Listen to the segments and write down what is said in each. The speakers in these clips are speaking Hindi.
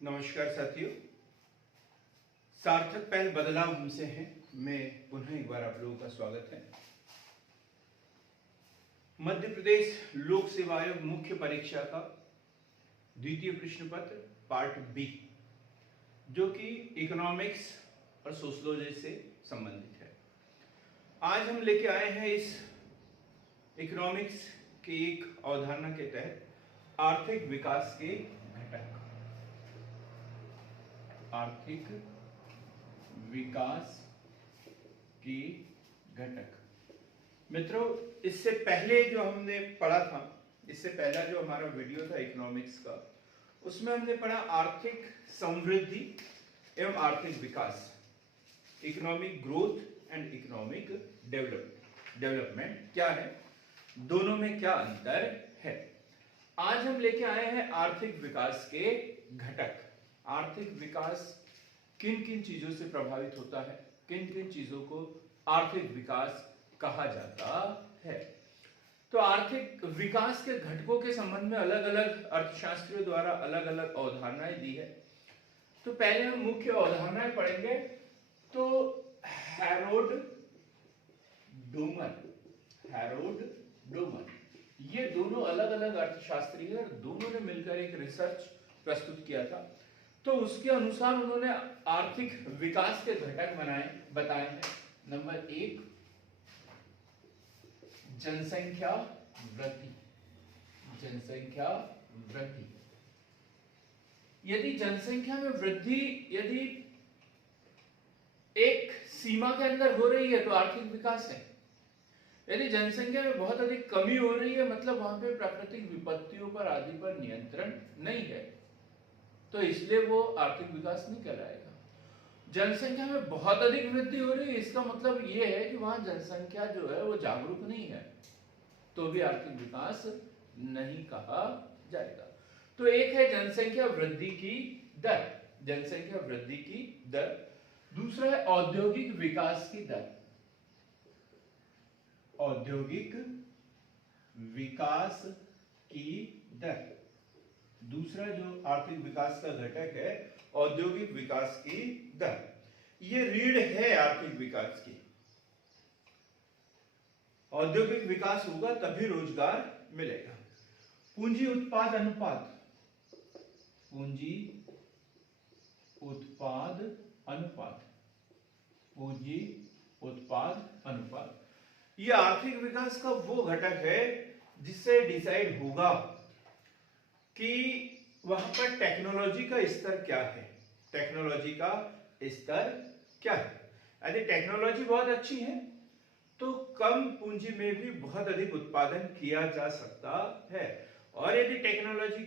नमस्कार साथियों, सार्थक पहल बदलाव हमसे हैं। मैं पुनः एक बार आप लोगों का स्वागत है। मध्य प्रदेश लोक सेवा आयोग मुख्य परीक्षा का द्वितीय प्रश्न पत्र पार्ट बी, जो कि इकोनॉमिक्स और सोशलॉजी से संबंधित है। आज हम लेके आए हैं इस इकोनॉमिक्स की एक अवधारणा के तहत आर्थिक विकास के घटक। आर्थिक विकास के घटक। मित्रों, इससे पहले जो हमने पढ़ा था, इससे पहला जो हमारा वीडियो था इकोनॉमिक्स का, उसमें हमने पढ़ा आर्थिक समृद्धि एवं आर्थिक विकास, economic growth and economic development क्या है, दोनों में क्या अंतर है। आज हम लेके आए हैं आर्थिक विकास के घटक। आर्थिक विकास किन किन चीजों से प्रभावित होता है, किन किन चीजों को आर्थिक विकास कहा जाता है। तो आर्थिक विकास के घटकों के संबंध में अलग अलग अर्थशास्त्रियों द्वारा अलग अलग अवधारणाएं दी है। तो पहले हम मुख्य अवधारणाएं पढ़ेंगे। तो हैरोल्ड डोमन, ये दोनों अलग अलग अर्थशास्त्री हैं और दोनों ने मिलकर एक रिसर्च प्रस्तुत किया था। तो उसके अनुसार उन्होंने आर्थिक विकास के घटक बताए हैं। नंबर 1, जनसंख्या वृद्धि। यदि जनसंख्या में वृद्धि यदि एक सीमा के अंदर हो रही है तो आर्थिक विकास है। यदि जनसंख्या में बहुत अधिक कमी हो रही है, मतलब वहां पे प्राकृतिक विपत्तियों पर आदि पर नियंत्रण नहीं है, तो इसलिए वो आर्थिक विकास नहीं कहलाएगा। जनसंख्या में बहुत अधिक वृद्धि हो रही है, इसका मतलब ये है कि वहां जनसंख्या जो है वो जागरूक नहीं है, तो भी आर्थिक विकास नहीं कहा जाएगा। तो एक है जनसंख्या वृद्धि की दर, दूसरा है औद्योगिक विकास की दर। औद्योगिक विकास की दर, दूसरा जो आर्थिक विकास का घटक है औद्योगिक विकास की दर। ये रीढ़ है आर्थिक विकास की। औद्योगिक विकास होगा तभी रोजगार मिलेगा। पूंजी उत्पाद अनुपात, ये आर्थिक विकास का वो घटक है जिससे डिसाइड होगा कि वहां पर टेक्नोलॉजी का स्तर क्या है। यदि टेक्नोलॉजी बहुत अच्छी है तो कम पूंजी में भी बहुत अधिक उत्पादन किया जा सकता है। और यदि टेक्नोलॉजी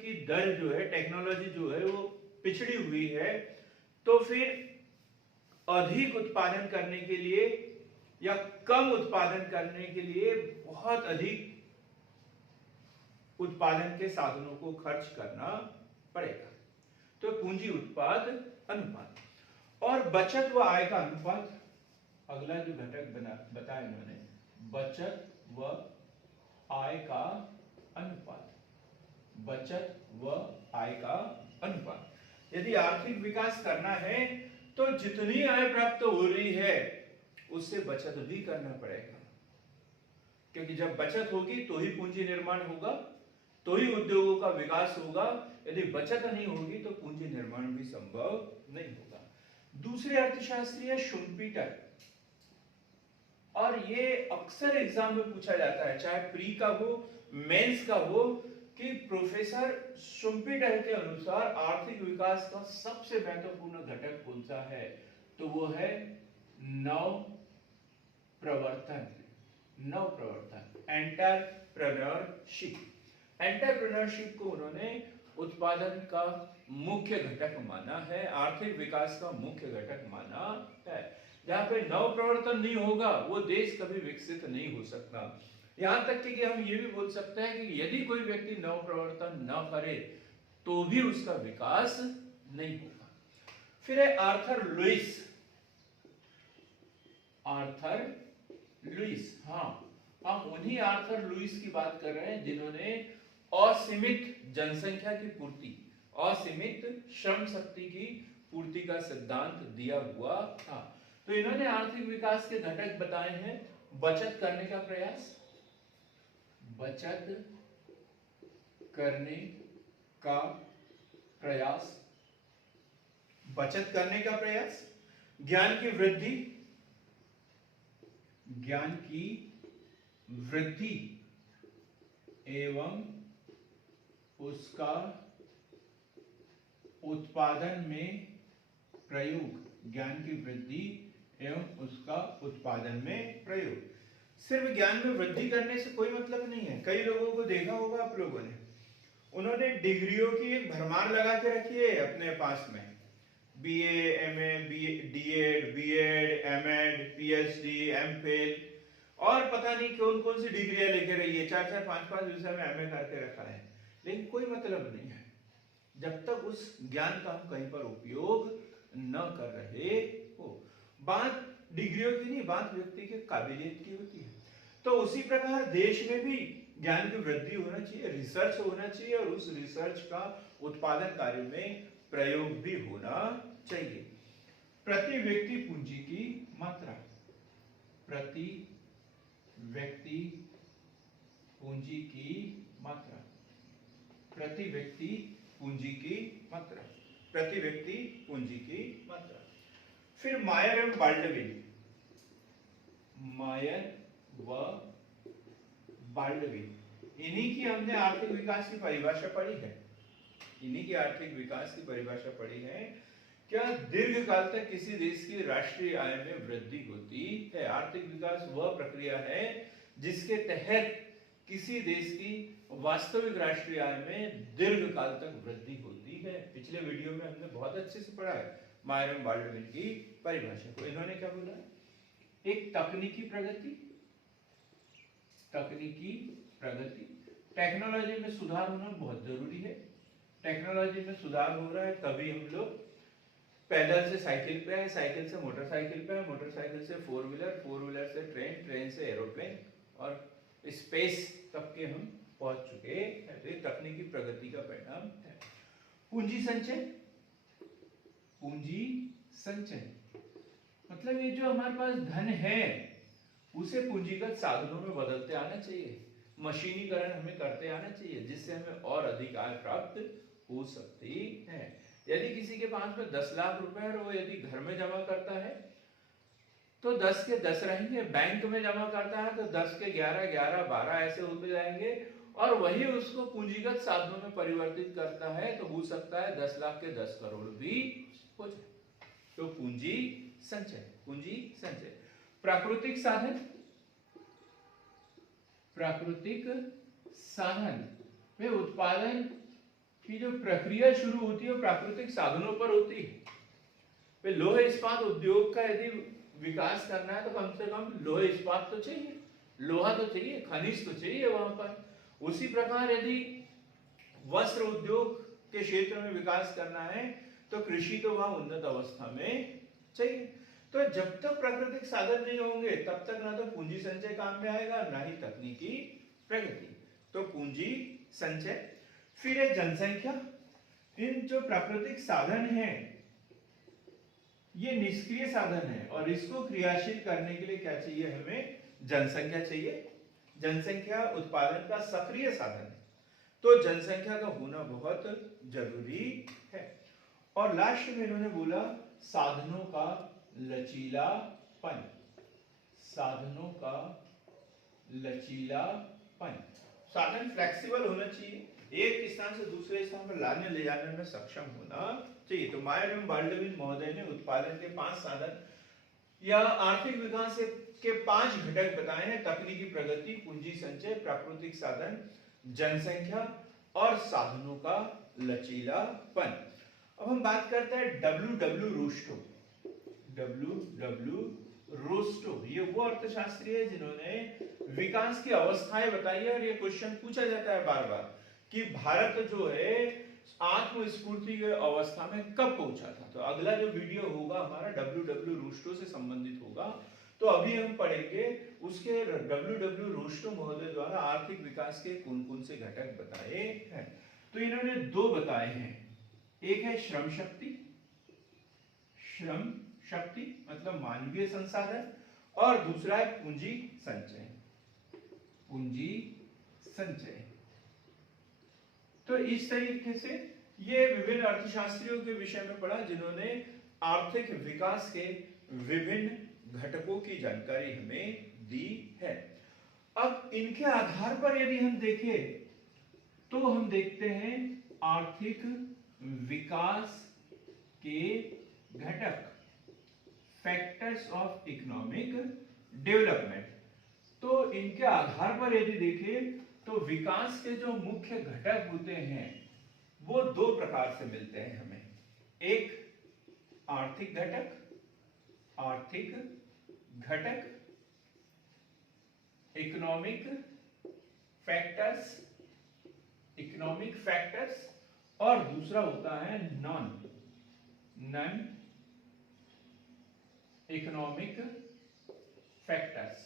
जो है वो पिछड़ी हुई है, तो फिर अधिक उत्पादन करने के लिए या कम उत्पादन करने के लिए बहुत अधिक उत्पादन के साधनों को खर्च करना पड़ेगा। तो पूंजी उत्पाद अनुपात और बचत व आय का अनुपात, अगला जो घटक बताया इन्होंने, बचत व आय का अनुपात। यदि आर्थिक विकास करना है तो जितनी आय प्राप्त हो रही है उससे बचत भी करना पड़ेगा, क्योंकि जब बचत होगी तो ही पूंजी निर्माण होगा, तो ही उद्योगों का विकास होगा। यदि बचत नहीं होगी तो पूंजी निर्माण भी संभव नहीं होगा। दूसरे अर्थशास्त्री है शुम्पीटर, और ये अक्सर एग्जाम में पूछा जाता है, चाहे प्री का हो मेंस का हो, कि प्रोफेसर शुम्पीटर के अनुसार आर्थिक विकास का सबसे महत्वपूर्ण घटक कौन सा है, तो वो है नव प्रवर्तन, एंटरप्रेन्योरशिप को उन्होंने उत्पादन का मुख्य घटक माना है, आर्थिक विकास का मुख्य घटक माना है। जहां पे नव प्रवर्तन नहीं होगा वो देश कभी विकसित नहीं हो सकता। यहां तक कि हम ये भी बोल सकते हैं कि यदि कोई व्यक्ति नव प्रवर्तन न करे तो भी उसका विकास नहीं होगा। फिर है आर्थर लुईस। हाँ, हम उन्हीं आर्थर लुईस की बात कर रहे हैं जिन्होंने असीमित जनसंख्या की पूर्ति असीमित श्रम शक्ति की पूर्ति का सिद्धांत दिया हुआ था। तो इन्होंने आर्थिक विकास के घटक बताए हैं बचत करने का प्रयास, बचत करने का प्रयास, बचत करने का प्रयास, ज्ञान की वृद्धि, ज्ञान की वृद्धि एवं उसका उत्पादन में प्रयोग, ज्ञान की वृद्धि एवं उसका उत्पादन में प्रयोग। सिर्फ ज्ञान में वृद्धि करने से कोई मतलब नहीं है। कई लोगों को देखा होगा आप लोगों ने, उन्होंने डिग्रियों की एक भरमार लगा के रखी है अपने पास में, BA, MA, DEd, BEd, MEd, PhD, MPhil और पता नहीं कौन कौन सी डिग्रियां लेके रही है, 4-4, 5-5 विषय में एमए करके रखा है, लेकिन कोई मतलब नहीं है जब तक उस ज्ञान का हम कहीं पर उपयोग न कर रहे हो। बात डिग्रियों की नहीं, बात व्यक्ति के काबिलियत की होती है। तो उसी प्रकार देश में भी ज्ञान की वृद्धि होना चाहिए, रिसर्च होना चाहिए और उस रिसर्च का उत्पादन कार्य में प्रयोग भी होना चाहिए। प्रति व्यक्ति पूंजी की मात्रा, प्रति व्यक्ति पूंजी की मात्रा, प्रति व्यक्ति पूंजी की मात्रा, प्रति व्यक्ति पूंजी की मात्रा। फिर मायर एवं बाल्डविन, मायर व बाल्डविन, इन्हीं की हमने आर्थिक विकास की परिभाषा पढ़ी है, इन्हीं की आर्थिक विकास की परिभाषा पढ़ी है। क्या दीर्घकाल तक किसी देश की राष्ट्रीय आय में वृद्धि होती है? आर्थिक विकास वह प्रक्रिया है जिसके तहत किसी देश की वास्तविक राष्ट्रीय आय में दीर्घकाल तक वृद्धि होती है। पिछले वीडियो में हमने बहुत अच्छे से पढ़ा है मायर एवं बाल्डविन की परिभाषा को। इन्होंने क्या बोला? एक तकनीकी प्रगति, तकनीकी प्रगति, टेक्नोलॉजी में सुधार होना बहुत जरूरी है। टेक्नोलॉजी में सुधार हो रहा है तभी हम लोग पैदल से साइकिल पे आए, साइकिल से मोटरसाइकिल पे आए, मोटरसाइकिल से फोर व्हीलर, फोर व्हीलर से ट्रेन, ट्रेन से एरोप्लेन और स्पेस तक के हम पहुंच चुके हैं। तो ये तकनीकी प्रगति का परिणाम है। पूंजी संचय, पूंजी संचय मतलब ये जो हमारे पास धन है उसे पूंजीगत साधनों में बदलते आना चाहिए, मशीनीकरण हमें करते आना चाहिए जिससे हमें और अधिक आय प्राप्त हो सकती है। यदि किसी के पास में 10 लाख रुपए है और वो यदि घर में जमा करता है तो 10 के 10 रहेंगे, बैंक में जमा करता है तो 10 के 11, 11, 12 ऐसे होते जाएंगे और वही उसको पूंजीगत साधनों में परिवर्तित करता है तो हो सकता है 10 लाख के 10 करोड़ भी हो जाए। तो पूंजी संचय, पूंजी संचय। प्राकृतिक साधन, प्राकृतिक साधन में उत्पादन की जो प्रक्रिया शुरू होती है प्राकृतिक साधनों पर होती है। लोह इस्पात उद्योग का यदि विकास करना है तो कम से कम लोह इस्पात तो चाहिए, लोहा तो चाहिए, खनिज तो चाहिए वहां पर। उसी प्रकार यदि वस्त्र उद्योग के क्षेत्र में विकास करना है तो कृषि तो वहां उन्नत अवस्था में चाहिए। तो जब तक प्राकृतिक साधन नहीं होंगे तब तक ना तो पूंजी संचय काम में आएगा ना ही तकनीकी प्रगति। तो पूंजी संचय। फिर है जनसंख्या। इन जो प्राकृतिक साधन है ये निष्क्रिय साधन है और इसको क्रियाशील करने के लिए क्या चाहिए? हमें जनसंख्या चाहिए। जनसंख्या उत्पादन का सक्रिय साधन है तो जनसंख्या का होना बहुत जरूरी है। और लास्ट में इन्होंने बोला साधनों का लचीलापन, साधनों का लचीलापन। साधन फ्लेक्सिबल होना चाहिए, एक स्थान से दूसरे स्थान पर लाने ले जाने में सक्षम होना चाहिए। तो मायर एवं बाल्डविन महोदय ने उत्पादन के 5 साधन या आर्थिक विकास के 5 घटक बताए हैं: तकनीकी प्रगति, पूंजी संचय, प्राकृतिक साधन, जनसंख्या और साधनों का लचीलापन। अब हम बात करते हैं W.W. रूस्टो। W.W. रूस्टो ये वो अर्थशास्त्री है जिन्होंने विकास की अवस्थाएं बताई है और ये क्वेश्चन पूछा जाता है बार बार कि भारत जो है आत्मस्फूर्ति की अवस्था में कब पहुंचा था। तो अगला जो वीडियो होगा हमारा W.W. रूस्टो से संबंधित होगा। तो अभी हम पढ़ेंगे उसके W.W. रूस्टो महोदय द्वारा आर्थिक विकास के कौन कौन से घटक बताए हैं। तो इन्होंने 2 बताए हैं, एक है श्रम शक्ति, श्रम शक्ति मतलब मानवीय संसाधन, और दूसरा है पूंजी संचय, पूंजी संचय। तो इस तरीके से ये विभिन्न अर्थशास्त्रियों के विषय में पढ़ा जिन्होंने आर्थिक विकास के विभिन्न घटकों की जानकारी हमें दी है। अब इनके आधार पर यदि हम देखें तो हम देखते हैं आर्थिक विकास के घटक, फैक्टर्स ऑफ इकोनॉमिक डेवलपमेंट। तो इनके आधार पर यदि देखें तो विकास के जो मुख्य घटक होते हैं वो दो प्रकार से मिलते हैं हमें। एक आर्थिक घटक, आर्थिक घटक, इकोनॉमिक फैक्टर्स, इकोनॉमिक फैक्टर्स, और दूसरा होता है नॉन इकोनॉमिक फैक्टर्स,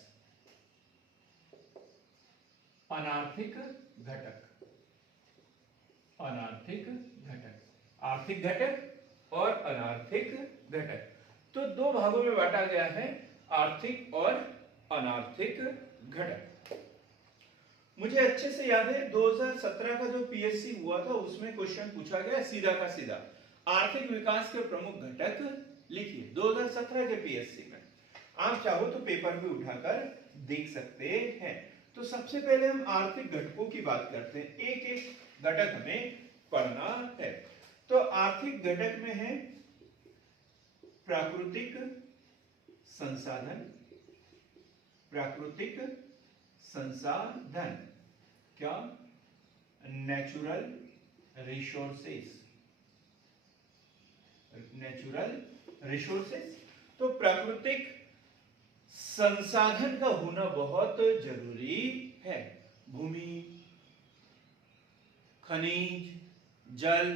अनार्थिक घटक, अनार्थिक घटक, आर्थिक घटक और अनार्थिक घटक। तो दो भागों में बांटा गया है आर्थिक और अनार्थिक घटक। मुझे अच्छे से याद है 2017 का जो पीएससी हुआ था उसमें क्वेश्चन पूछा गया सीधा का सीधा, आर्थिक विकास के प्रमुख घटक लिखिए। 2017 के पीएससी में आप चाहो तो पेपर भी उठाकर देख सकते हैं। तो सबसे पहले हम आर्थिक घटकों की बात करते हैं, एक एक घटक हमें पढ़ना है। तो आर्थिक घटक में है प्राकृतिक संसाधन, प्राकृतिक संसाधन, क्या? Natural resources, natural resources. तो प्राकृतिक संसाधन का होना बहुत जरूरी है। भूमि, खनिज, जल,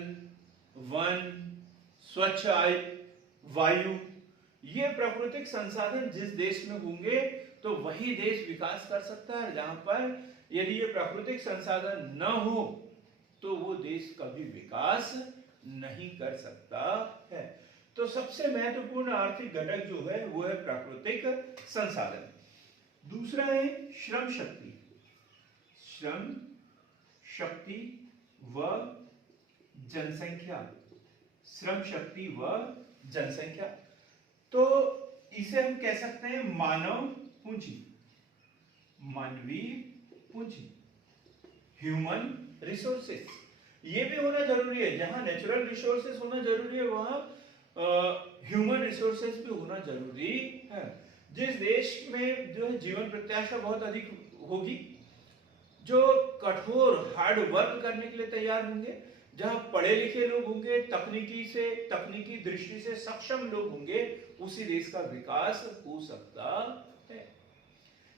वन, स्वच्छ वायु, ये प्राकृतिक संसाधन जिस देश में होंगे तो वही देश विकास कर सकता है। जहां पर यदि ये प्राकृतिक संसाधन न हो तो वो देश कभी विकास नहीं कर सकता है। तो सबसे महत्वपूर्ण आर्थिक घटक जो है वो है प्राकृतिक संसाधन। दूसरा है श्रम शक्ति, श्रम शक्ति व जनसंख्या, श्रम शक्ति व जनसंख्या। तो इसे हम कह सकते हैं मानव पूंजी, मानवीय पूंजी, ह्यूमन रिसोर्सेस। ये भी होना जरूरी है, जहां नेचुरल रिसोर्सेस होना जरूरी है वहां ह्यूमन रिसोर्सेस भी होना जरूरी है। जिस देश में जो है जीवन प्रत्याशा बहुत अधिक होगी, जो कठोर हार्ड वर्क करने के लिए तैयार होंगे, जहां पढ़े लिखे लोग होंगे, तकनीकी दृष्टि से सक्षम लोग होंगे, उसी देश का विकास हो सकता है।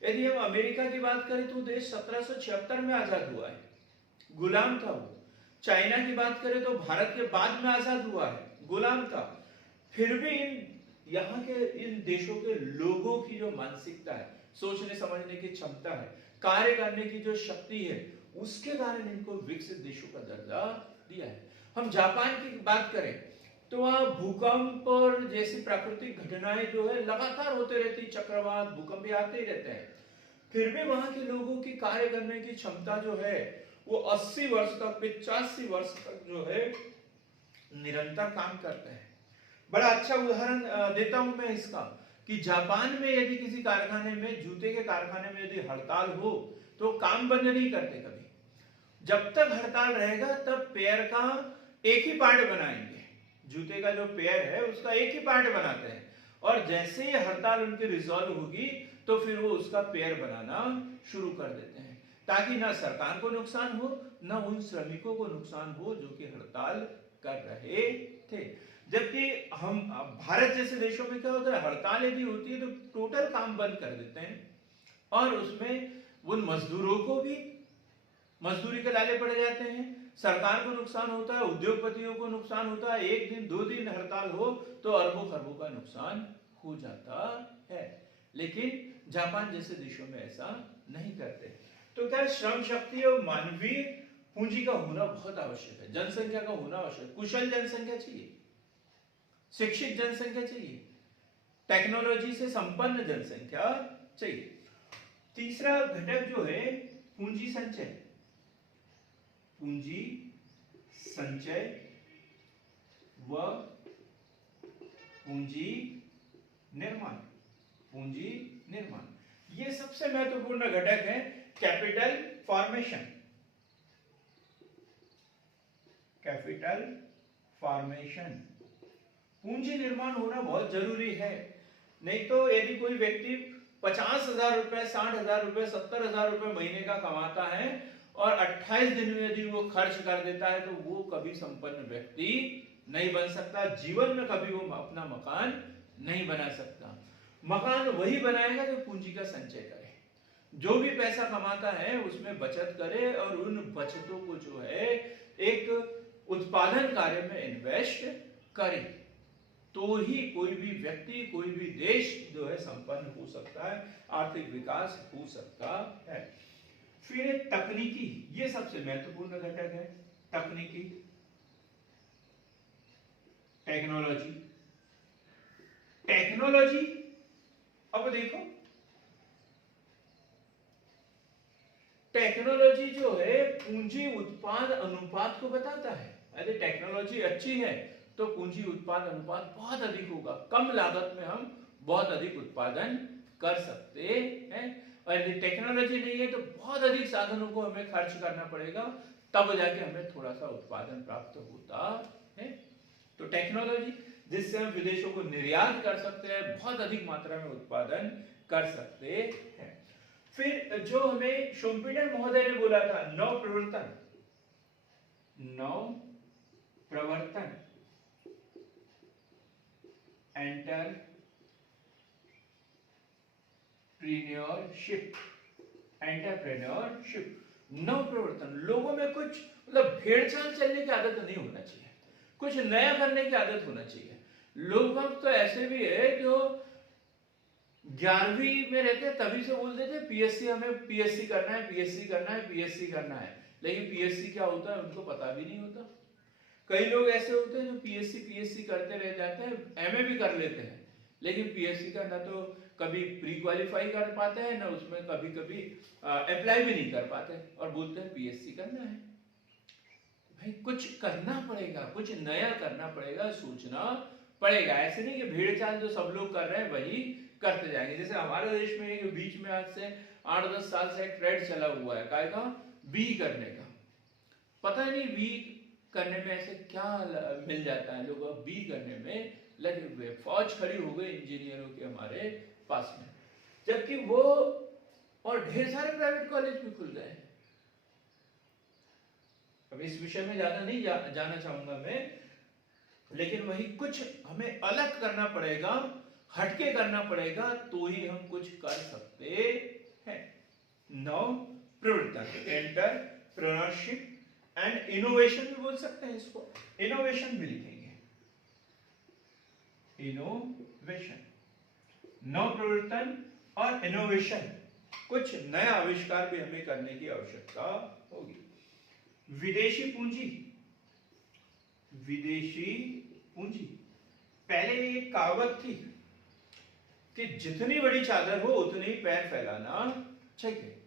यदि हम अमेरिका की बात करें तो देश 1776 में आजाद हुआ है, गुलाम था वो। चाइना की बात करें तो भारत के बाद में आजाद हुआ है, गुलाम था। फिर भी यहाँ के इन देशों के लोगों की जो मानसिकता है, सोचने समझने की क्षमता है, कार्य करने की जो शक्ति है, उसके कारण इनको विकसित देशों का दर्जा दिया है। हम जापान की बात करें तो वहां भूकंप और जैसी प्राकृतिक घटनाएं जो है लगातार होते रहती, चक्रवात भूकंप आते ही रहते हैं। फिर भी वहां के लोगों की कार्य करने की क्षमता जो है वो 80 वर्ष तक, 85 वर्ष तक जो है निरंतर काम करते हैं। बड़ा अच्छा उदाहरण देता हूं मैं इसका कि जापान में यदि किसी कारखाने में, जूते के कारखाने में यदि हड़ताल हो तो काम बंद नहीं करते कभी। जब तक हड़ताल रहेगा तब पेयर का एक ही पार्ट बनाएंगे, जूते का जो पेयर है उसका एक ही पार्ट बनाते हैं, और जैसे ही हड़ताल उनकी रिजॉल्व होगी तो फिर वो उसका पेयर बनाना शुरू कर देते हैं, ताकि ना सरकार को नुकसान हो ना उन श्रमिकों को नुकसान हो जो कि हड़ताल कर रहे थे। जबकि हम भारत जैसे देशों में क्या होता है, हड़ताल यदि होती है तो टोटल काम बंद कर देते हैं, और उसमें उन मजदूरों को भी मजदूरी के लाले पड़ जाते हैं, सरकार को नुकसान होता है, उद्योगपतियों को नुकसान होता है। एक दिन 2 दिन हड़ताल हो तो अरबों खरबों का नुकसान हो जाता है। लेकिन जापान जैसे देशों में ऐसा नहीं करते। तो क्या श्रम शक्ति और मानवीय पूंजी का होना बहुत आवश्यक है, जनसंख्या का होना आवश्यक, कुशल जनसंख्या चाहिए, शिक्षित जनसंख्या चाहिए, टेक्नोलॉजी से संपन्न जनसंख्या चाहिए। तीसरा घटक जो है पूंजी संचय, पूंजी संचय व पूंजी निर्माण, पूंजी निर्माण, ये सबसे महत्वपूर्ण घटक है कैपिटल फॉर्मेशन, कैपिटल फॉर्मेशन। पूंजी निर्माण होना बहुत जरूरी है, नहीं तो यदि कोई व्यक्ति 50,000 रुपए, 60,000 रुपए, 70,000 रुपए महीने का कमाता है और 28 दिन में यदि वो खर्च कर देता है तो वो कभी संपन्न व्यक्ति नहीं बन सकता, जीवन में कभी वो अपना मकान नहीं बना सकता। मकान वही बनाएगा जो पूंजी का संचय करे, जो भी पैसा कमाता है उसमें बचत करे और उन बचतों को जो है एक उत्पादन कार्य में इन्वेस्ट करे, तो ही कोई भी व्यक्ति, कोई भी देश जो है संपन्न हो सकता है, आर्थिक विकास हो सकता है। फिर तकनीकी, ये सबसे महत्वपूर्ण घटक है, तकनीकी, टेक्नोलॉजी। टेक्नोलॉजी, अब देखो टेक्नोलॉजी जो है पूंजी उत्पाद अनुपात को बताता है। यदि टेक्नोलॉजी अच्छी है तो पूंजी उत्पाद अनुपात बहुत अधिक होगा, कम लागत में हम बहुत अधिक उत्पादन कर सकते हैं। और यदि टेक्नोलॉजी नहीं है तो बहुत अधिक साधनों को हमें खर्च करना पड़ेगा, तब जाके हमें थोड़ा सा उत्पादन प्राप्त होता है। तो टेक्नोलॉजी जिससे हम विदेशों को निर्यात कर सकते हैं, बहुत अधिक मात्रा में उत्पादन कर सकते हैं। फिर जो हमें शुम्पिटर महोदय ने बोला था, नव प्रवर्तन, नव प्रवर्तन, एंटरप्रीन्योरशिप, एंटरप्रेन्योरशिप, नव प्रवर्तन। लोगों में कुछ मतलब भेड़चाल चलने की आदत नहीं होना चाहिए, कुछ नया करने की आदत होना चाहिए। लोग तो ऐसे भी है जो 11वीं में रहते तभी से बोलते थे पीएससी, हमें पीएससी करना है, पीएससी करना है, पीएससी करना है, लेकिन पीएससी क्या होता है उनको पता भी नहीं होता। कई लोग ऐसे होते हैं जो पीएससी पीएससी करते रह जाते हैं, एमए भी कर लेते हैं, लेकिन पीएससी का ना तो कभी प्री क्वालिफाई कर पाते हैं, ना उसमें कभी कभी अप्लाई भी नहीं कर पाते और बोलते हैं पीएससी करना है। भाई कुछ करना पड़ेगा, कुछ नया करना पड़ेगा, सोचना पड़ेगा। ऐसे नहीं कि भेड़ चाल जो सब लोग कर रहे हैं वही करते जाएंगे। जैसे हमारे देश में एक बीच में आज से 8-10 साल से एक ट्रेंड चला हुआ है, काय का, बी करने का। पता नहीं बी करने में ऐसे क्या मिल जाता है, लोग अब बी करने में लगे हुए, फौज खड़ी हो गई इंजीनियरों के हमारे पास में, जबकि वो और ढेर सारे प्राइवेट कॉलेज भी खुल गए। अब इस विषय में ज्यादा नहीं जाना चाहूंगा मैं, लेकिन वही कुछ हमें अलग करना पड़ेगा, हटके करना पड़ेगा, तो ही हम कुछ कर सकते हैं। नव प्रवर्तन, एंटरप्रेन्योरशिप एंड इनोवेशन भी बोल सकते हैं इसको, इनोवेशन भी लिखेंगे, इनोवेशन, नव प्रवर्तन और इनोवेशन, कुछ नया आविष्कार भी हमें करने की आवश्यकता होगी। विदेशी पूंजी, विदेशी पूंजी, पहले एक कहावत थी कि जितनी बड़ी चादर हो उतनी ही पैर फैलाना चाहिए।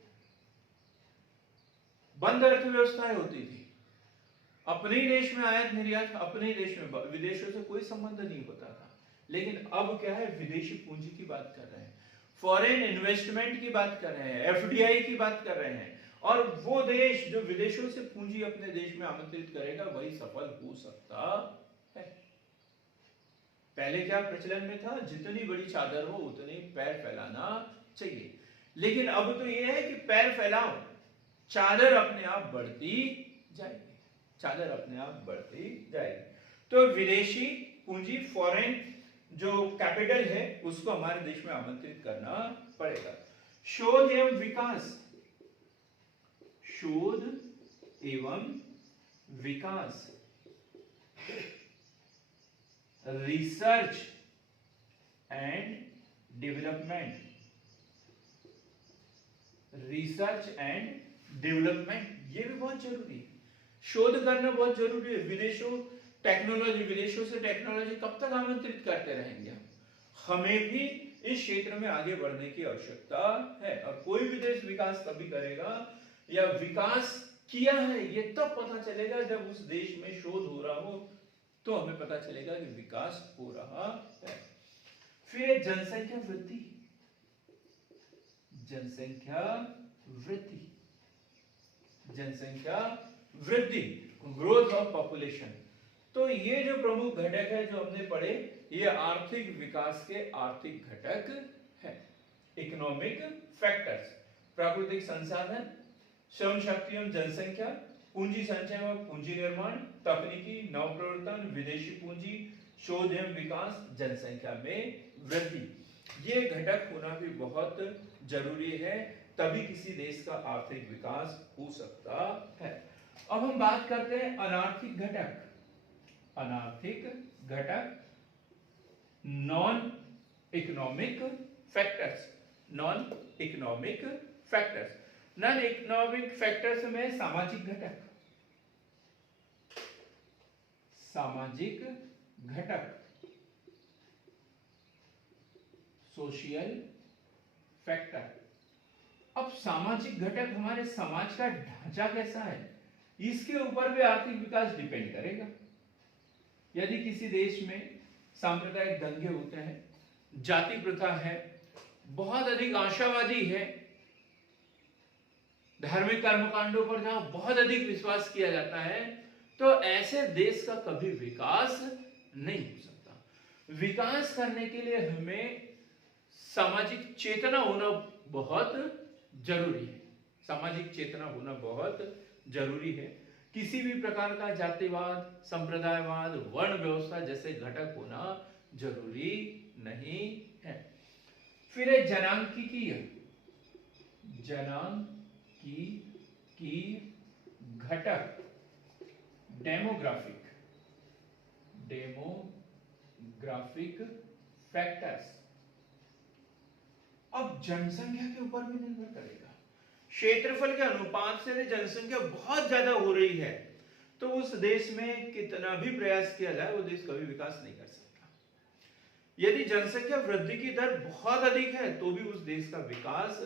बंद अर्थव्यवस्थाएं होती थी, अपने ही देश में आयात निर्यात, अपने ही देश में, विदेशों से कोई संबंध नहीं होता था। लेकिन अब क्या है, विदेशी पूंजी की बात कर रहे हैं, फॉरेन इन्वेस्टमेंट की बात कर रहे हैं, एफडीआई की बात कर रहे हैं, और वो देश जो विदेशों से पूंजी अपने देश में आमंत्रित करेगा वही सफल हो सकता है। पहले क्या प्रचलन में था, जितनी बड़ी चादर हो उतनी पैर फैलाना चाहिए, लेकिन अब तो यह है कि पैर फैलाओ, चादर अपने आप बढ़ती जाएगी, चादर अपने आप बढ़ती जाएगी। तो विदेशी पूंजी, फॉरेन जो कैपिटल है उसको हमारे देश में आमंत्रित करना पड़ेगा। शोध एवं विकास, शोध एवं विकास, research and development, research and development, ये भी बहुत जरूरी है। शोध करना बहुत जरूरी है। विदेशों से टेक्नोलॉजी कब तक आमंत्रित करते रहेंगे हम? हमें भी इस क्षेत्र में आगे बढ़ने की आवश्यकता है। और कोई भी देश विकास कभी करेगा या विकास किया है ये तब पता चलेगा जब उस देश में शोध हो रहा हो, तो हमें पता चलेगा कि विकास हो रहा है। फिर जनसंख्या वृद्धि, जनसंख्या वृद्धि, जनसंख्या वृद्धि, ग्रोथ ऑफ पॉपुलेशन। तो ये जो प्रमुख घटक है जो हमने पढ़े, ये आर्थिक विकास के आर्थिक घटक है। इकोनॉमिक फैक्टर्स, प्राकृतिक संसाधन, श्रम शक्ति एवं जनसंख्या, पूंजी संचय व पूंजी निर्माण, तकनीकी नवप्रवर्तन, विदेशी पूंजी, शोध एवं विकास, जनसंख्या में वृद्धि। ये घटक होना भी बहुत जरूरी है, तभी किसी देश का आर्थिक विकास हो सकता है। अब हम बात करते हैं अनार्थिक घटक। अनार्थिक घटक, non economic factors, non economic factors. Non economic factors में सामाजिक घटक, सामाजिक घटक, सोशल फैक्टर। अब सामाजिक घटक, हमारे समाज का ढांचा कैसा है, इसके ऊपर भी आर्थिक विकास डिपेंड करेगा। यदि किसी देश में सांप्रदायिक दंगे होते हैं, जाति प्रथा है, बहुत अधिक आशावादी है, धार्मिक कर्मकांडों पर जहां बहुत अधिक विश्वास किया जाता है, तो ऐसे देश का कभी विकास नहीं हो सकता। विकास करने के लिए हमें सामाजिक चेतना होना बहुत जरूरी है। सामाजिक चेतना होना बहुत जरूरी है। किसी भी प्रकार का जातिवाद, संप्रदायवाद, वर्ण व्यवस्था जैसे घटक होना जरूरी नहीं है। फिर है जनांकीय, जनांकीय घटक, डेमोग्राफिक, डेमोग्राफिक फैक्टर्स। अब जनसंख्या के ऊपर भी निर्भर करेगा। क्षेत्रफल के अनुपात से जनसंख्या बहुत ज्यादा हो रही है, तो उस देश में कितना भी प्रयास किया जाए वो देश कभी विकास नहीं कर सकता। यदि जनसंख्या वृद्धि की दर बहुत अधिक है तो भी उस देश का विकास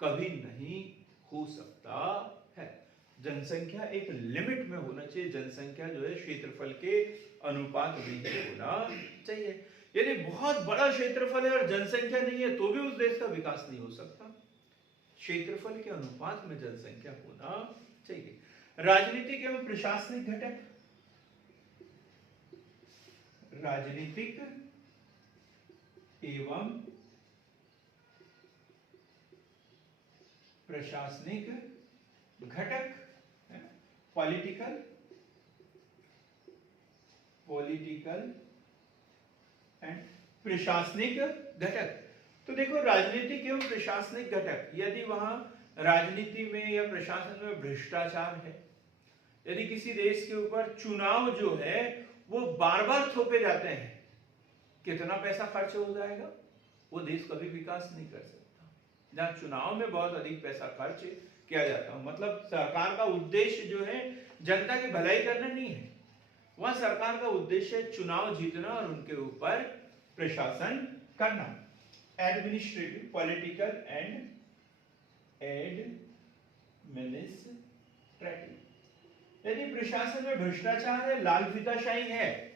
कभी नहीं हो सकता है। जनसंख्या एक लिमिट में होना चाहिए। जनसंख्या जो है क्षेत्रफल के अनुपात में होना चाहिए। यदि बहुत बड़ा क्षेत्रफल है और जनसंख्या नहीं है तो भी उस देश का विकास नहीं हो सकता। क्षेत्रफल के अनुपात में जनसंख्या होना चाहिए। राजनीतिक एवं प्रशासनिक घटक, राजनीतिक एवं प्रशासनिक घटक, पॉलिटिकल एंड प्रशासनिक घटक। तो देखो, राजनीतिक एवं प्रशासनिक घटक, यदि वहां राजनीति में या प्रशासन में भ्रष्टाचार है, यदि किसी देश के ऊपर चुनाव जो है वो बार बार थोपे जाते हैं, कितना पैसा खर्च हो जाएगा, वो देश कभी विकास नहीं कर सकता। जहां चुनाव में बहुत अधिक पैसा खर्च किया जाता है, मतलब सरकार का उद्देश्य जो है जनता की भलाई करना नहीं है, वहां सरकार का उद्देश्य चुनाव जीतना और उनके ऊपर प्रशासन करना। Administrative, political and administrative. यदि प्रशासन में भ्रष्टाचार है, लाल फीताशाही है,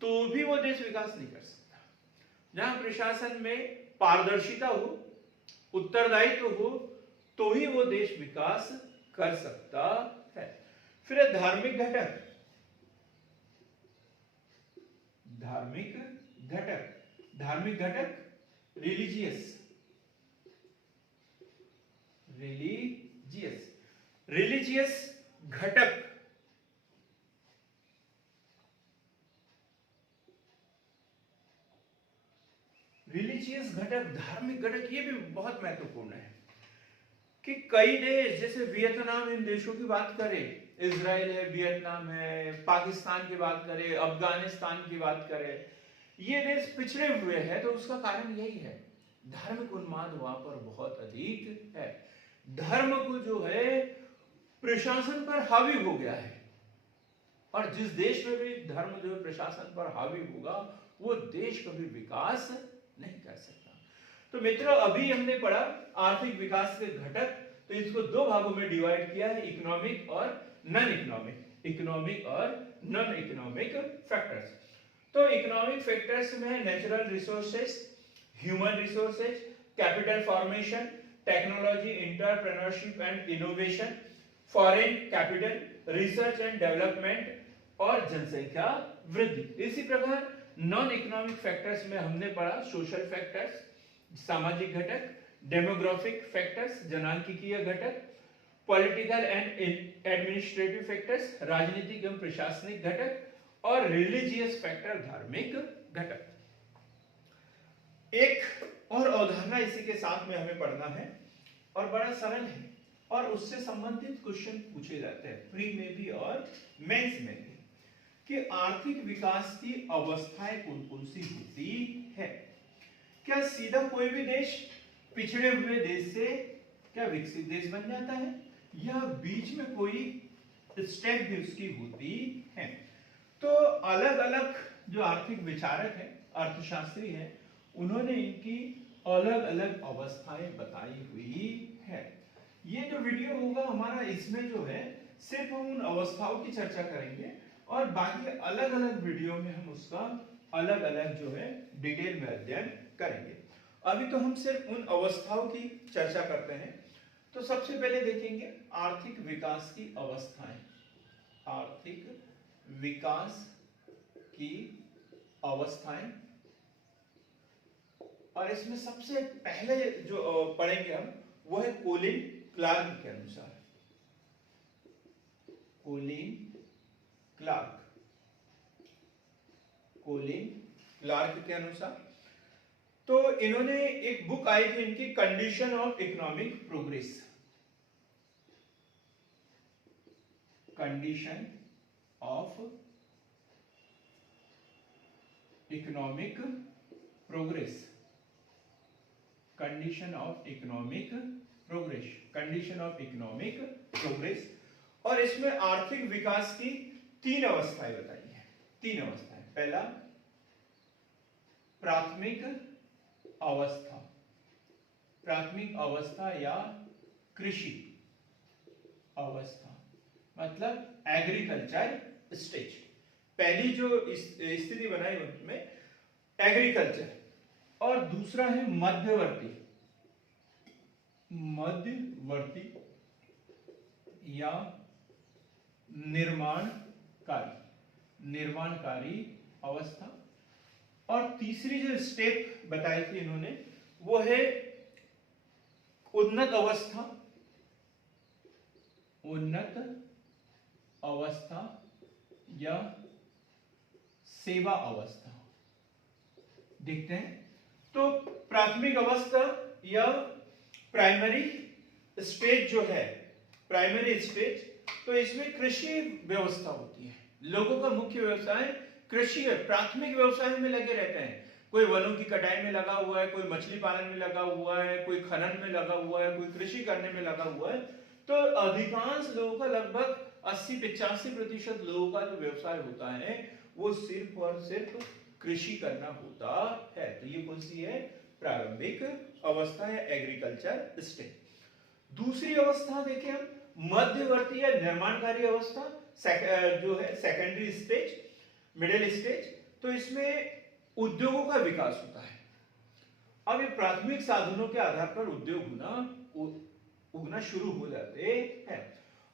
तो भी वो देश विकास नहीं कर सकता। जहां प्रशासन में पारदर्शिता हो, उत्तरदायित्व हो, तो ही वो देश विकास कर सकता है। फिर धार्मिक घटक, धार्मिक घटक, धार्मिक घटक, रिलीजियस, रिलीजियस, रिलीजियस घटक। रिलीजियस घटक, धार्मिक घटक, ये भी बहुत महत्वपूर्ण है कि कई देश, जैसे वियतनाम, इन देशों की बात करें, इजराइल है, वियतनाम है, पाकिस्तान की बात करें, अफगानिस्तान की बात करें, ये देश पिछड़े हुए हैं, तो उसका कारण यही है, धार्मिक उन्माद वहां पर बहुत अधिक है। धर्म को जो है प्रशासन पर हावी हो गया है। और जिस देश में भी धर्म जो है प्रशासन पर हावी होगा वो देश कभी विकास नहीं कर सकता। तो मित्रों अभी हमने पढ़ा आर्थिक विकास के घटक, तो इसको दो भागों में डिवाइड किया है, इकोनॉमिक और नॉन इकोनॉमिक, इकोनॉमिक और नॉन इकोनॉमिक फैक्टर्स। तो इकोनॉमिक फैक्टर्स में है natural resources, human resources, capital formation, technology, entrepreneurship and innovation, foreign capital, research and development और जनसंख्या वृद्धि। इसी प्रकार नॉन इकोनॉमिक फैक्टर्स में हमने पढ़ा सोशल फैक्टर्स, सामाजिक घटक, डेमोग्राफिक फैक्टर्स, जनांकीय घटक, पॉलिटिकल एंड एडमिनिस्ट्रेटिव फैक्टर्स, राजनीतिक एवं प्रशासनिक घटक, और रिलीजियस फैक्टर, धार्मिक घटक। एक और अवधारणा इसी के साथ में हमें पढ़ना है और बड़ा सरल है और उससे संबंधित क्वेश्चन पूछे जाते हैं प्री में भी और मेंस में भी, कि आर्थिक विकास की अवस्थाएं कौन-कौन सी होती है। क्या सीधा कोई भी देश पिछड़े हुए देश से क्या विकसित देश बन जाता है, या बीच में कोई स्टेप भी उसकी होती है। तो अलग अलग जो आर्थिक विचारक हैं, अर्थशास्त्री हैं, उन्होंने इनकी अलग अलग अवस्थाएं बताई हुई है। ये जो वीडियो होगा हमारा, इसमें जो है सिर्फ हम उन अवस्थाओं की चर्चा करेंगे और बाकी अलग अलग वीडियो में हम उसका अलग अलग जो है डिटेल में अध्ययन करेंगे। अभी तो हम सिर्फ उन अवस्थाओं की चर्चा करते हैं। तो सबसे पहले देखेंगे आर्थिक विकास की अवस्थाएं, आर्थिक विकास की अवस्थाएं, और इसमें सबसे पहले जो पढ़ेंगे हम वो है कोलिन क्लार्क के अनुसार, कोलिन क्लार्क के अनुसार। तो इन्होंने एक बुक आई थी इनकी, condition of economic progress, condition of economic progress, condition of economic progress, condition of economic progress. और इसमें आर्थिक विकास की तीन अवस्थाएं बताई हैं, तीन अवस्थाएं। पहला प्राथमिक अवस्था, प्राथमिक अवस्था या कृषि अवस्था, मतलब एग्रीकल्चर स्टेज। पहली जो स्थिति बनाई उसमें एग्रीकल्चर, और दूसरा है मध्यवर्ती या निर्माणकारी अवस्था, और तीसरी जो स्टेप बताई थी इन्होंने वो है उन्नत अवस्था या सेवा अवस्था। देखते हैं। तो प्राथमिक अवस्था या प्राइमरी स्टेज जो है, प्राइमरी स्टेज, तो इसमें कृषि व्यवस्था होती है। लोगों का मुख्य व्यवसाय कृषि है, प्राथमिक व्यवसाय में लगे रहते हैं। कोई वनों की कटाई में लगा हुआ है, कोई मछली पालन में लगा हुआ है, कोई खनन में लगा हुआ है, कोई कृषि करने में लगा हुआ है। तो अधिकांश लोगों का लगभग 80-85% लोगों का जो व्यवसाय होता है वो सिर्फ और सिर्फ कृषि करना होता है। तो ये कौन सी है? प्रारंभिक अवस्था या एग्रीकल्चर स्टेज। दूसरी अवस्था देखें हम, मध्यवर्ती या निर्माणकारी अवस्था, जो है सेकेंडरी स्टेज, मिडिल स्टेज। तो इसमें उद्योगों का विकास होता है। अब ये प्राथमिक साधनों के आधार पर उद्योग उगना शुरू हो जाते हैं।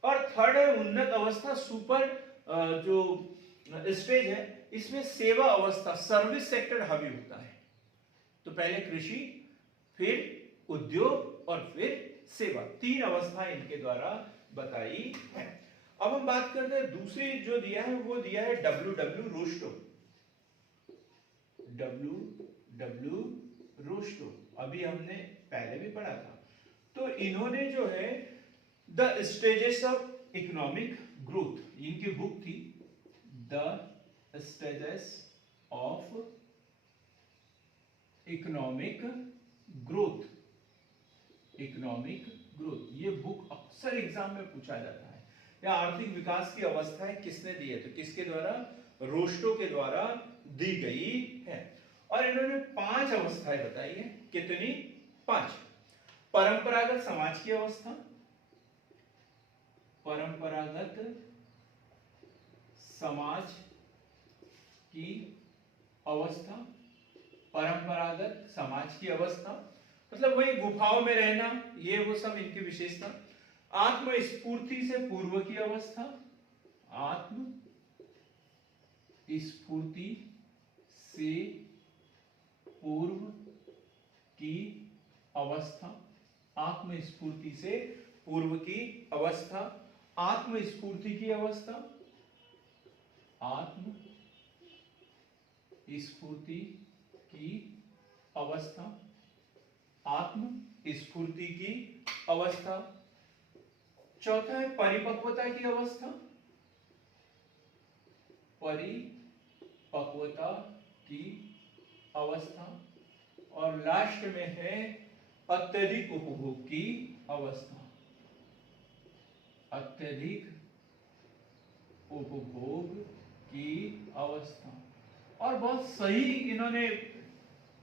और थर्ड है उन्नत अवस्था, सुपर जो स्टेज है, इसमें सेवा अवस्था, सर्विस सेक्टर हावी होता है। तो पहले कृषि, फिर उद्योग और फिर सेवा, तीन अवस्थाएं इनके द्वारा बताई है। अब हम बात करते हैं दूसरी जो दिया है वो दिया है W.W. रोस्टो। अभी हमने पहले भी पढ़ा था। तो इन्होंने जो है the stages of economic growth, इनकी बुक थी the stages of economic growth. ये बुक अक्सर एग्जाम में पूछा जाता है। या आर्थिक विकास की अवस्थाएं किसने दी है? तो किसके द्वारा? रोस्टो के द्वारा दी गई है। और इन्होंने 5 अवस्थाएं बताई है। कितनी? 5। परंपरागत समाज की अवस्था, परंपरागत समाज की अवस्था, परंपरागत समाज की अवस्था मतलब वही गुफाओं में रहना, ये वो सब इनकी विशेषता। आत्मस्फूर्ति से पूर्व की अवस्था, आत्मस्फूर्ति से पूर्व की अवस्था, आत्मस्फूर्ति से पूर्व की अवस्था, आत्मस्फूर्ति की अवस्था, आत्मस्फूर्ति की अवस्था, आत्मस्फूर्ति की अवस्था। चौथा है परिपक्वता की अवस्था, परिपक्वता की अवस्था। और लास्ट में है अत्यधिक उपभोग की अवस्था, अत्यधिक उपभोग की अवस्था। और बहुत सही इन्होंने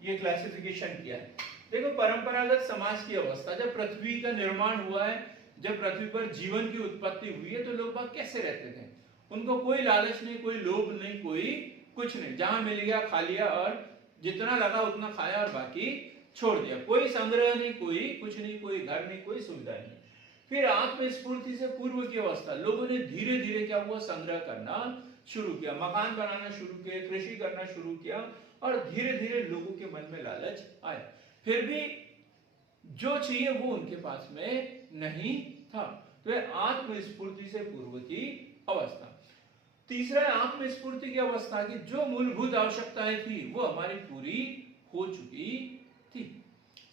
ये क्लासिफिकेशन किया है। देखो, परंपरागत समाज की अवस्था, जब पृथ्वी का निर्माण हुआ है, जब पृथ्वी पर जीवन की उत्पत्ति हुई है, तो लोग बाग कैसे रहते थे? उनको कोई लालच नहीं, कोई लोभ नहीं, कोई कुछ नहीं, जहां मिल गया खा लिया और जितना लगा उतना खाया और बाकी छोड़ दिया। कोई संग्रह नहीं, कोई कुछ नहीं, कोई घर नहीं, कोई सुविधा नहीं। फिर आत्मस्फूर्ति से पूर्व की अवस्था, लोगों ने धीरे धीरे क्या हुआ? संग्रह करना शुरू किया, मकान बनाना शुरू किया, कृषि करना शुरू किया और धीरे धीरे लोगों के मन में लालच आया। फिर भी जो चाहिए वो उनके पास में नहीं था। तो यह आत्मस्फूर्ति से पूर्व की अवस्था। तीसरा है आत्मस्फूर्ति की अवस्था की जो मूलभूत आवश्यकताएं थी वो हमारी पूरी हो चुकी थी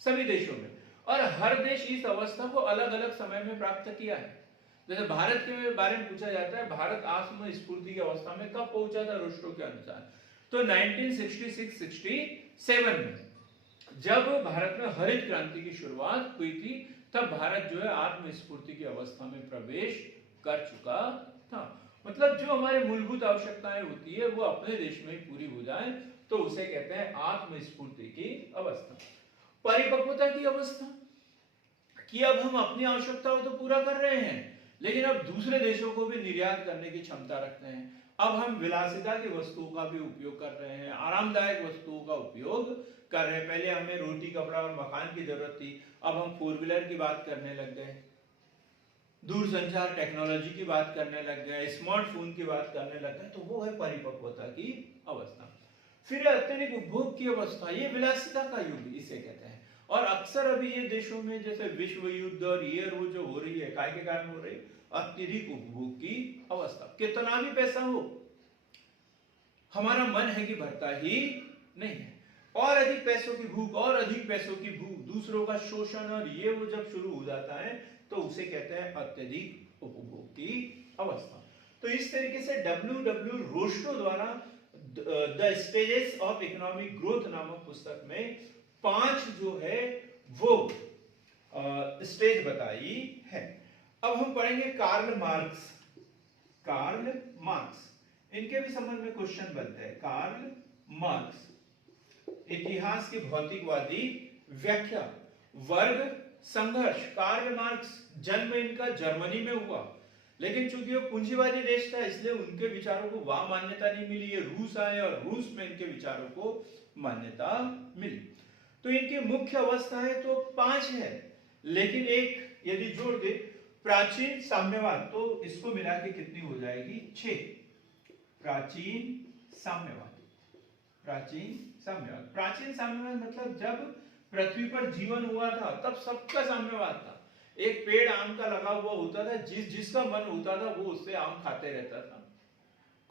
सभी देशों में। और हर देश इस अवस्था को अलग अलग समय में प्राप्त किया है। जैसे भारत के बारे में पूछा जाता है, भारत आत्मस्फूर्ति की अवस्था में कब पहुंचा था रोस्टो के अनुसार? तो 1966-67 में जब भारत में हरित क्रांति की शुरुआत हुई थी, तब भारत जो है आत्मस्फूर्ति की अवस्था में प्रवेश कर चुका था। मतलब जो हमारे मूलभूत आवश्यकताएं होती है वो अपने देश में ही पूरी हो जाए, तो उसे कहते हैं आत्मस्फूर्ति की अवस्था। परिपक्वता की अवस्था कि अब हम अपनी आवश्यकताओं तो पूरा कर रहे हैं, लेकिन अब दूसरे देशों को भी निर्यात करने की क्षमता रखते हैं। अब हम विलासिता की वस्तुओं का भी उपयोग कर रहे हैं, आरामदायक वस्तुओं का उपयोग कर रहे हैं। पहले हमें रोटी, कपड़ा और मकान की जरूरत थी, अब हम 4 व्हीलर की बात करने लग गए, दूरसंचार टेक्नोलॉजी की बात करने लग गए, स्मार्टफोन की बात करने लग गए। तो वो है परिपक्वता की अवस्था। फिर अत्यधिक उपभोग की अवस्था, ये विलासिता का युग इसे कहते हैं। और अक्सर अभी ये देशों में जैसे विश्व युद्ध और ये वो जो हो रही है, काय के कारण हो रही? अत्यधिक उपभोग की अवस्था। कितना भी पैसा हो, हमारा मन है कि भरता ही नहीं है। और अधिक पैसों की भूख, और अधिक पैसों की भूख, दूसरों का शोषण और ये वो जब शुरू हो जाता है, तो उसे कहते हैं अत्यधिक उपभोग की अवस्था। तो इस तरीके से डब्ल्यू रोस्टो द्वारा the stages of economic growth नामक पुस्तक में 5 जो है वो स्टेज बताई है। अब हम पढ़ेंगे कार्ल मार्क्स। कार्ल मार्क्स, इनके भी संबंध में क्वेश्चन बनते हैं। कार्ल मार्क्स, इतिहास की भौतिकवादी व्याख्या, वर्ग संघर्ष। कार्ल मार्क्स जन्म इनका जर्मनी में हुआ, लेकिन चूंकि वो पूंजीवादी देश था इसलिए उनके विचारों को वहां मान्यता नहीं मिली। ये रूस आए और रूस में इनके विचारों को मान्यता मिली। तो इनकी मुख्य अवस्थाएं तो 5 है, लेकिन एक यदि जोड़ दे प्राचीन साम्यवाद, तो इसको मिला के कितनी हो जाएगी? 6। प्राचीन साम्यवाद। प्राचीन साम्यवाद, प्राचीन साम्यवाद मतलब जब पृथ्वी पर जीवन हुआ था तब सबका साम्यवाद था। एक पेड़ आम का लगा हुआ होता था, जिसका मन होता था वो उससे आम खाते रहता था।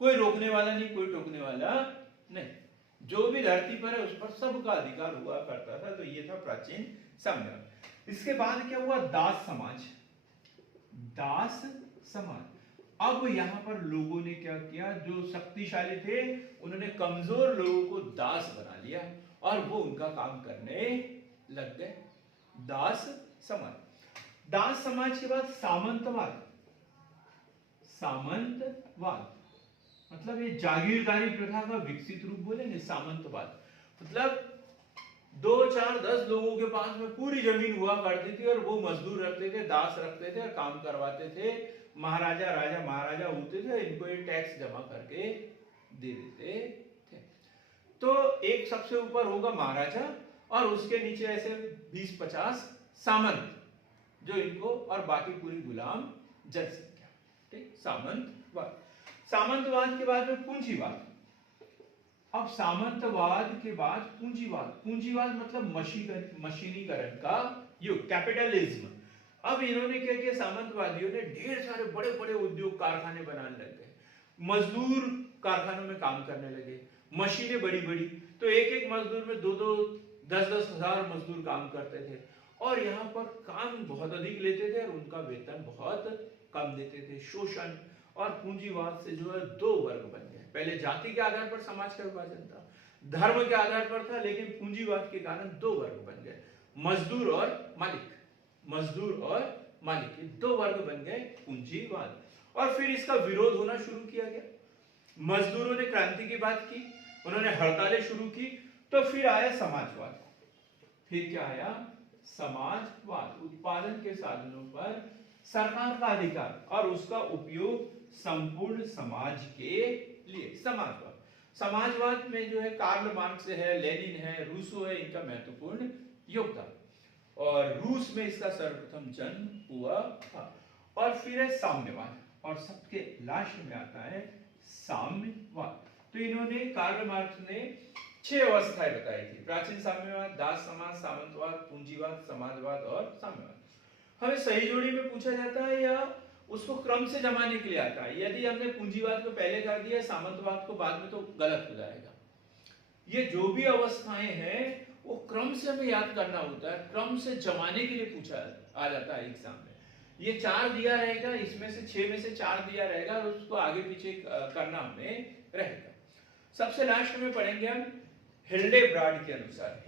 कोई रोकने वाला नहीं, कोई टोकने वाला नहीं। जो भी धरती पर है उस पर सबका अधिकार हुआ करता था। तो ये था प्राचीन साम्यवाद। इसके बाद क्या हुआ? दास समाज। दास समाज। अब यहां पर लोगों ने क्या किया? जो शक्तिशाली थे उन्होंने कमजोर लोगों को दास बना लिया और वो उनका काम करने लग गए। दास समाज। दास समाज के बाद सामंतवाद। सामंतवाद मतलब ये जागीरदारी प्रथा का विकसित रूप बोलेंगे सामंतवाद। मतलब 2 4 10 लोगों के पास में पूरी जमीन हुआ करती थी और वो मजदूर रखते थे, दास रखते थे और काम करवाते थे। महाराजा राजा महाराजा होते थे, इनको ये टैक्स जमा करके दे देते थे। तो एक सबसे ऊपर होगा महाराजा और उसके नीचे ऐसे 20-50 सामंत जो इनको, और बाकी पूरी गुलाम जनसंख्या। ठीक, सामंतवाद। सामंतवाद के बाद में पूंजीवाद। अब सामंतवाद के बाद पूंजीवाद। पूंजीवाद मतलब मशीनीकरण का युग, कैपिटलिज्म। अब इन्होंने क्या किया, सामंतवादियों ने ढेर सारे बड़े बड़े उद्योग कारखाने बनाने लग गए, मजदूर कारखानों में काम करने लगे, मशीनें बड़ी बड़ी, तो एक एक मजदूर में 2-2 10-10 हजार मजदूर काम करते थे और यहाँ पर काम बहुत अधिक लेते थे और उनका वेतन बहुत कम देते थे। शोषण और पूंजीवाद से जो है 2 वर्ग बन गए। पहले जाति के आधार पर समाज का विभाजन था, धर्म के आधार पर था, लेकिन पूंजीवाद के कारण 2 वर्ग बन गए, मजदूर और मालिक। मजदूर और मालिक, 2 वर्ग बन गए पूंजीवाद। और फिर इसका विरोध होना शुरू किया गया। मजदूरों ने क्रांति की बात की, उन्होंने हड़तालें शुरू की, तो फिर आया समाजवाद। फिर क्या आया, समाजवाद। उत्पादन के साधनों पर सरकार का अधिकार और उसका उपयोग संपूर्ण समाज के लिए, समाजवाद। समाजवाद में जो है कार्ल मार्क्स है, लेनिन है, रूसो है, इनका महत्वपूर्ण योगदान, और रूस में इसका सर्वप्रथम जन्म हुआ था। और फिर है साम्यवाद, और सबके लास्ट में आता है साम्यवाद। तो इन्होंने, कार्ल मार्क्स ने 6 अवस्थाएं बताई थी, प्राचीन साम्यवाद, दास समाज, सामंतवाद, पूंजीवाद, समाजवाद और साम्यवाद। हमें सही जोड़ी में पूछा जाता है या उसको क्रम से जमाने के लिए आता है। यदि हमने पूंजीवाद को पहले कर दिया, सामंतवाद को बाद में, तो गलत हो जाएगा। ये जो भी अवस्थाएं हैं वो क्रम से हमें याद करना होता है, क्रम से जमाने के लिए पूछा आ जाता है एग्जाम में। ये 4 दिया रहेगा, इसमें से 6 में से 4 दिया रहेगा और उसको आगे पीछे करना हमें रहेगा। सबसे लास्ट में पढ़ेंगे हम हिल्डेब्राड के अनुसार।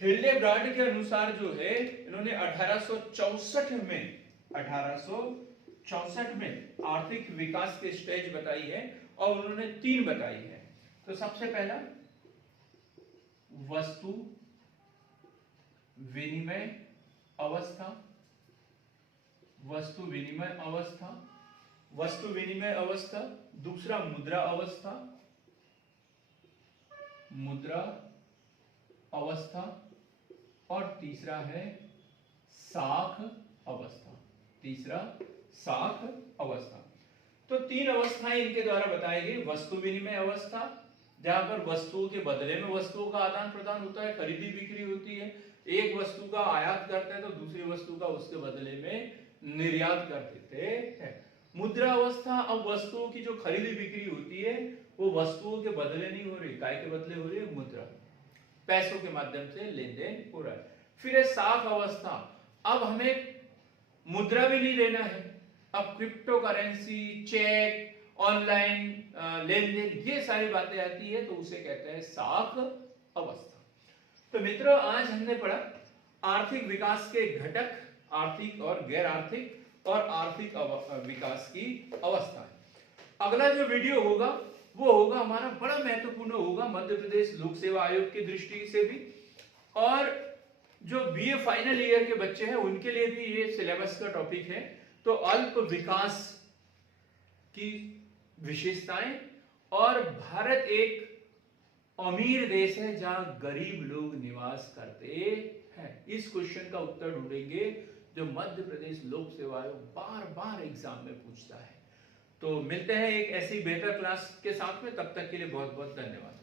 हिल्डेब्राड के अनुसार जो है, इन्होंने 1864 में आर्थिक विकास के स्टेज बताई है और उन्होंने 3 बताई है। तो सबसे पहला वस्तु विनिमय अवस्था, वस्तु विनिमय अवस्था, दूसरा मुद्रा अवस्था, और तीसरा है साख अवस्था। तो 3 अवस्थाएं इनके द्वारा बताई गई। वस्तु विनिमय अवस्था, जहां पर वस्तुओं के बदले में वस्तुओं का आदान प्रदान होता है, खरीदी बिक्री होती है। एक वस्तु का आयात करते हैं तो दूसरी वस्तु का उसके बदले में निर्यात कर देते हैं। मुद्रा अवस्था, अब वस्तुओं की जो खरीदी बिक्री होती है वो वस्तुओं के बदले नहीं हो रही, काय के बदले हो रही है, मुद्रा, पैसों के माध्यम से लेन देन हो रहा है। फिर है साख अवस्था, अब हमें मुद्रा भी नहीं देना है, अब क्रिप्टो करेंसी, चेक, ऑनलाइन लेन देन, ये सारी बातें आती है, तो उसे कहते हैं साख अवस्था। तो मित्रों, आज हमने पढ़ा आर्थिक विकास के घटक, आर्थिक और गैर आर्थिक, और आर्थिक विकास की अवस्था। अगला जो वीडियो होगा वो होगा हमारा, बड़ा महत्वपूर्ण होगा मध्य प्रदेश लोक सेवा आयोग की दृष्टि से भी, और जो बीए फाइनल ईयर के बच्चे हैं उनके लिए भी ये सिलेबस का टॉपिक है। तो अल्प विकास की विशेषताएं, और भारत एक अमीर देश है जहां गरीब लोग निवास करते हैं, इस क्वेश्चन का उत्तर ढूंढेंगे जो मध्य प्रदेश लोक सेवा आयोग बार बार एग्जाम में पूछता है। तो मिलते हैं एक ऐसी बेहतर क्लास के साथ में, तब तक के लिए बहुत बहुत धन्यवाद।